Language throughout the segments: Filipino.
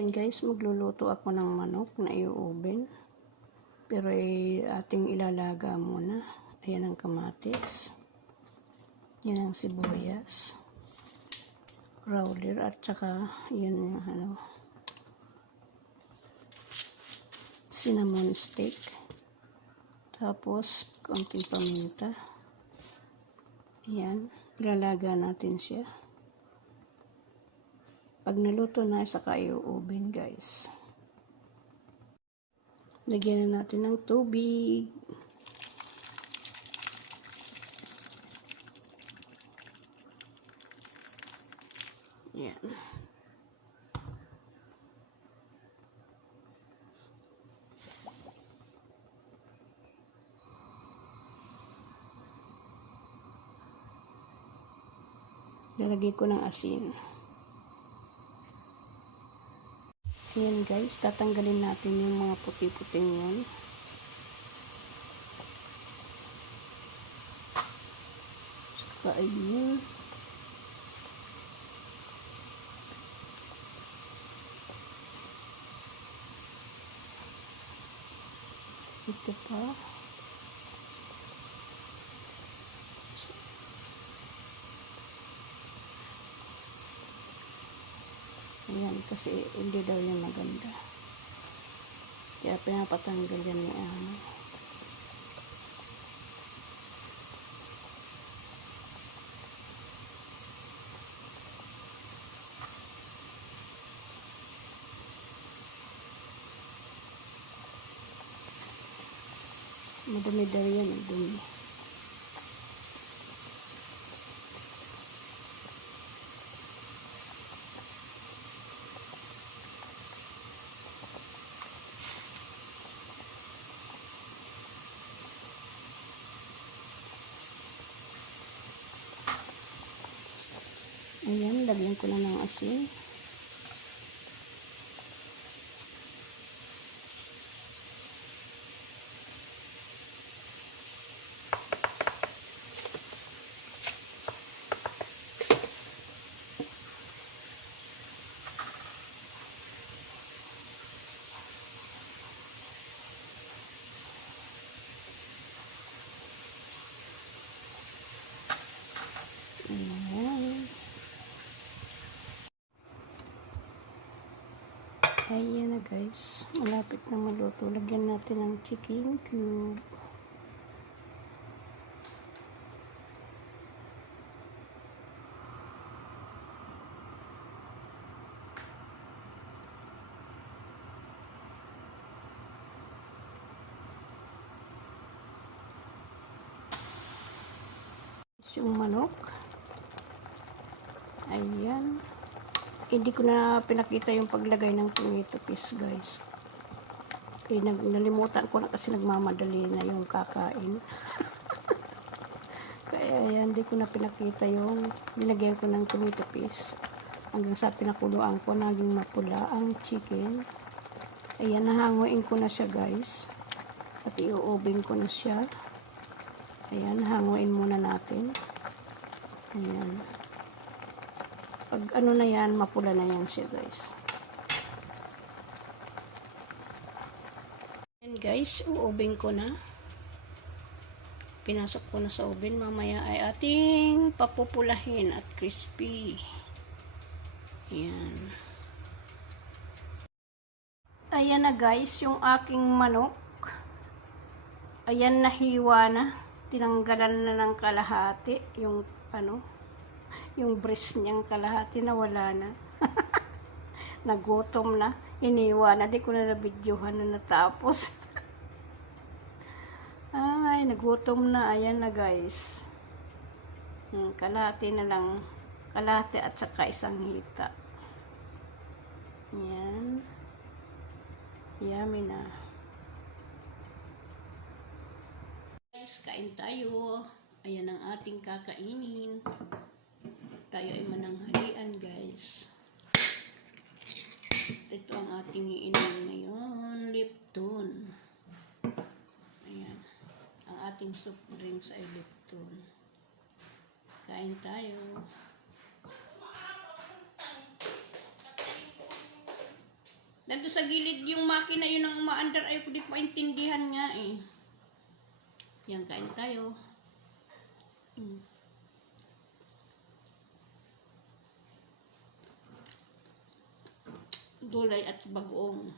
Ayan guys, magluluto ako ng manok na i-oven. Pero ating ilalaga muna. Ayan ang kamatis. Ayan ang sibuyas. Rawler at saka yun yung cinnamon stick. Tapos konting paminta. Ayan, ilalaga natin siya. Pag naluto na, saka i-oven guys. Lagyan na natin ng tubig. Ayan. Lalagay ko ng asin. Ayan guys, tatanggalin natin yung mga puti-puting yun. Saka ayan. Ito pa. Ayan, kasi hindi daw yan maganda. Kaya pinapatanggal yan ni Ama. Madami-dami yan, madami. Ayan, lagyan ko na ng asin. Ayan. Ayan na guys, malapit na maluto. Lagyan natin ng chicken cube. Yung manok. Ayan. Hindi ko na pinakita yung paglagay ng tomato paste guys. Kaya nalimutan ko na kasi nagmamadali na yung kakain. Kaya ayan, hindi ko na pinakita yung nilagyan ko ng tomato paste. Hanggang sa pinakuluan ko, naging mapula ang chicken. Ayan, nahanguin ko na siya guys. At i-oven ko na siya. Ayan, hanguin muna natin. Ayan. Pag ano na yan, mapula na yan siya guys. Ayan guys, u-oven ko na. Pinasok ko na sa oven. Mamaya ay ating papupulahin at crispy. Ayan. Ayan na guys, yung aking manok. Ayan, nahiwa na. Tinanggalan na ng kalahati. Yung yung breast niyang kalahati na wala na. Nagutom na. Iniwa na. Di ko na nabidyohan na natapos. Ay, nagutom na. Ayan na guys. Kalahati na lang. Kalahati at saka isang hita. Ayan. Yummy na. Guys, kain tayo. Ayan ang ating kakainin. Tayo ay mananghalian guys. Ito ang ating iinom ngayon. Lipton. Ayan. Ang ating soft drinks ay Lipton. Kain tayo. Nandito sa gilid yung makina yun ang umaandar. Ayaw ko di ko maintindihan nga eh. Yan, kain tayo. Gulay at bagoong.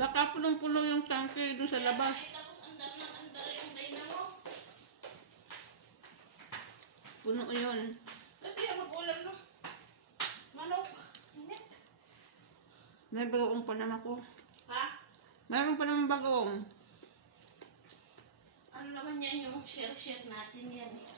Baka punong-punong yung tangke doon sa labas. Tapos andar yung dynamo. Puno yun. Dati ako mag-ulam no. Manok. Init. May bagoong pa naman ako. Ha? Mayroon pa naman bagoong. Ano naman yan yung share natin yan eh.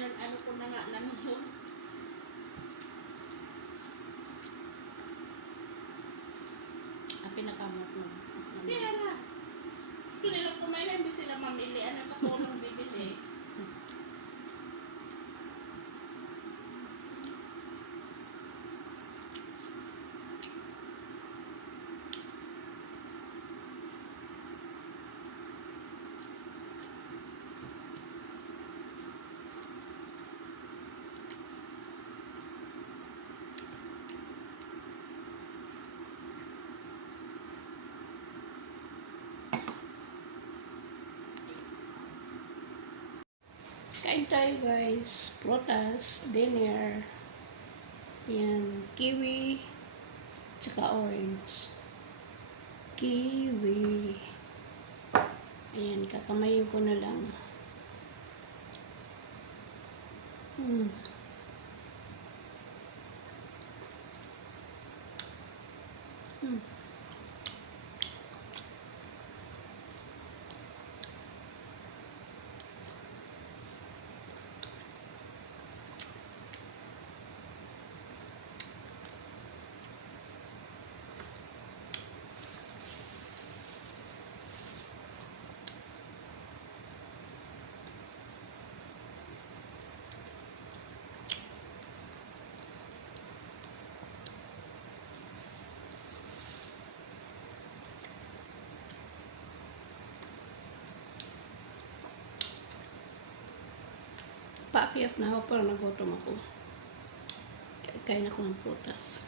Ano ko na nga naman yun. Ang pinakamot mo. Kaya nga. Gusto nila kumain, hindi sila mamili. Ano ka tulong bibili? Kain tayo guys. Prutas, dinner. Yan, kiwi, tsaka orange. Kiwi. Ayan, kakamayin ko na lang. Paakyat na ako pero nagutom ako. Kain ako ng prutas.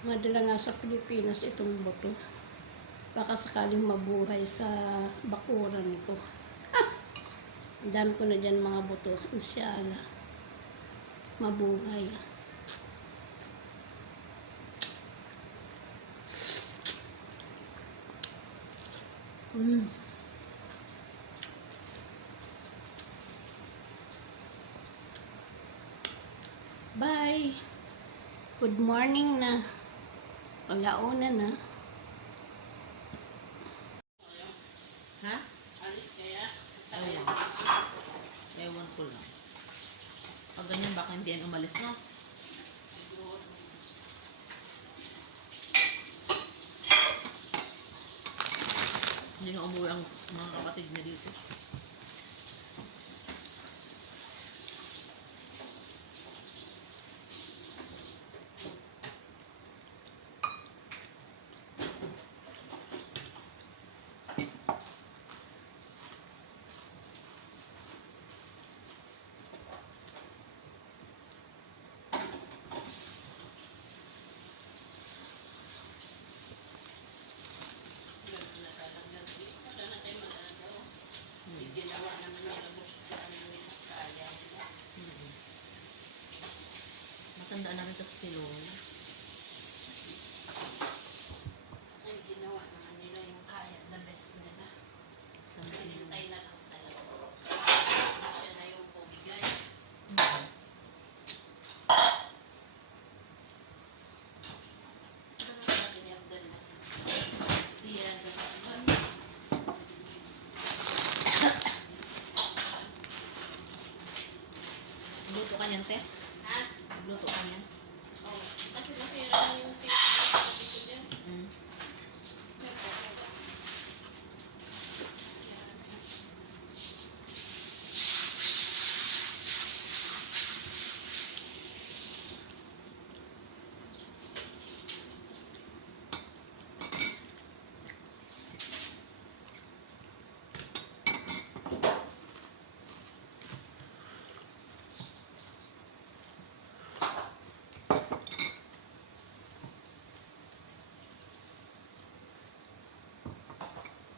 Madala nga sa Pilipinas itong buto. Baka sakaling mabuhay sa bakuran ko. Ang dami ko na dyan mga buto. Inshallah. Mabuhay. Bye! Good morning na. Palauna na. Ha? Alis kaya? Ewan. Ewan ko lang. Pag ganyan, baka hindi yan umalis, no? Siguro. Hindi na umuwi ang mga kapatid niya dito. Ginawa naman nila gusto ano nila kaya nila. Matanda namin kasi si Lola. Ay, ginawa naman nila yung kaya, the best nila. Hinintay na lang talaga. Siya na yung pumigay. Sarap natin yung ganda. Siya naman. Luto ka niyan, te? Ha? Luto ka niyan? Oh, kasi nasira na yung safety ko dyan. Mm.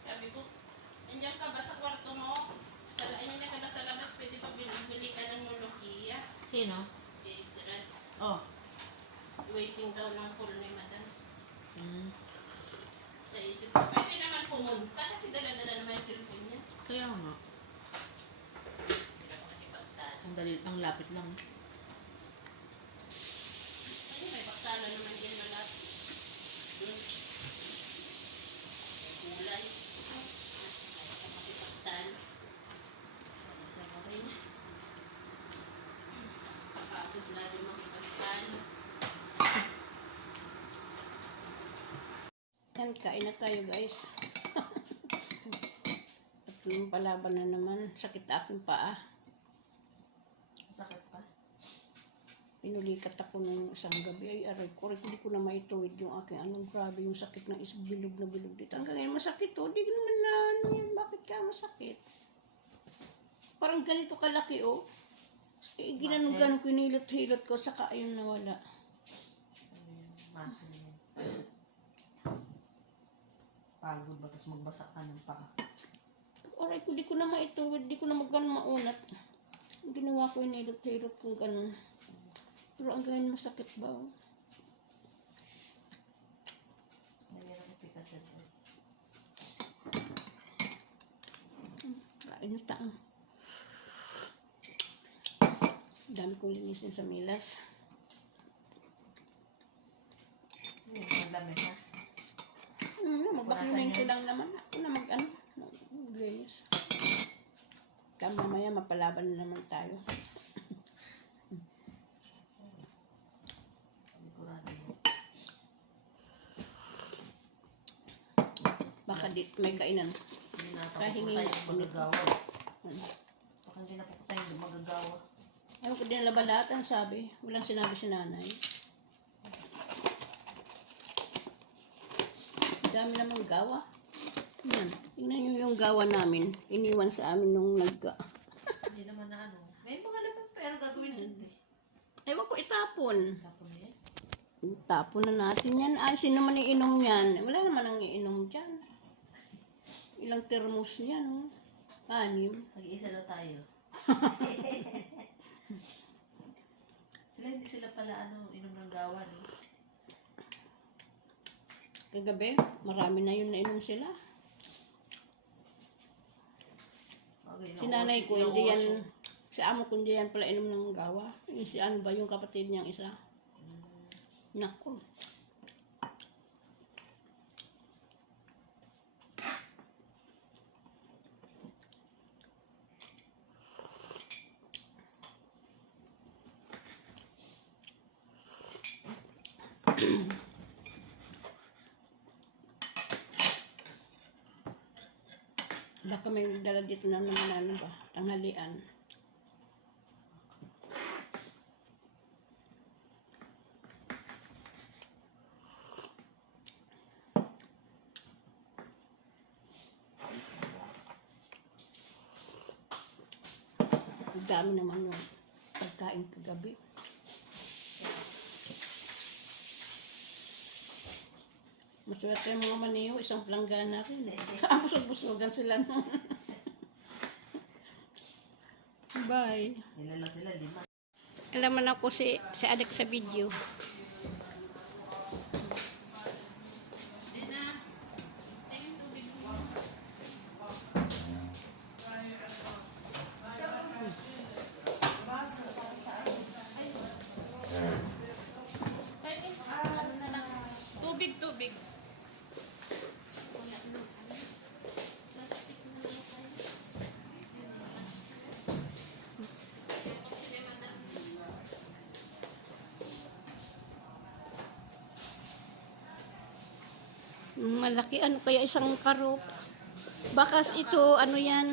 Sabi ko, nandiyan ka ba sa kwarto mo? Nandiyan ka ba sa labas? Pwede pa bili ka ng mulukiya. Sino? Eh, si Reds. Oh. Waiting daw ng call ni Madam. Mm. Sa isip ko, pwede naman pumunta kasi dala-dala naman yung cellphone niya. Kaya nga. Hindi ako nakipagtalo. Ang dali, ang lapit lang. Ay, may pagtalo naman din na lahat. Doon. May kulay. Ay, ako makipagtalo. Isa ko rin. Kapagod lalo makipagtalo. Yan, kain na tayo guys. At yung palaban na naman. Sakit aking paa. Sakit pa? Pinulikat ako nung isang gabi. Ay, aray ko. Hindi ko na maituwid yung aking anong grabe yung sakit ng bilog na bilog dito. Hanggang ngayon masakit to. Di ko naman na ano yun. Bakit ka masakit? Parang ganito kalaki oh. Eh, ginanong-ganon ko, hinilot-hilot ko. Saka ayun nawala. Ano yun? Muscle yun. Pagod ba? Tapos magbasak ka ng paa. Aray ko, di ko na maituwid. Di ko na maunat. Ang ginawa ko, hinilot-hilot kong ganon. Pero ang ganyan masakit ba? Oh? Nangyari ko pikasin eh. Kain na tayo. Dami kong linisin sa milas. Hindi mo dami ha? Magbakunin ko lang naman. Ako na maglinis. Kaya mamaya mapalaban na naman tayo. Sigurado mo. Baka di may kainan. Hindi na Kaya hingin tayo ako nito. magagawa. Ano? Baka hindi na po tayo magagawa. Ayaw ko din laban lahat ang sabi. Walang sinabi si nanay. Dami namang gawa. Yan. Tingnan nyo yung gawa namin. Iniwan sa amin nung Hindi naman na ano. May mga laman pero gagawin din eh. Ewan ko itapon. Tapos na yan. Tapon na natin yan. Ay, sino man iinom yan? Wala naman ang iinom dyan. Ilang termos yan, oh. 6. Nag-iisa na tayo. Hindi sila pala inom ng gawa, no? Kagabi, marami na yun nainom sila. Okay, Si nanay ko, hindi yan, si amo ko hindi yan pala inom ng gawa. Si ano ba yung kapatid niyang isa? Nako. Baka may dala dito na naman ano ba, tanghalian. Ang dami naman yung pagkain kagabi. Maswerte yung mga maniyo, isang planggana rin eh. Ang busog-busogan sila nun. Bye. Ilan lang sila, 5. Alam mo na ako si Adik sa video. Tubig. Malaki ano kaya isang karop. Bakas ito ano yan.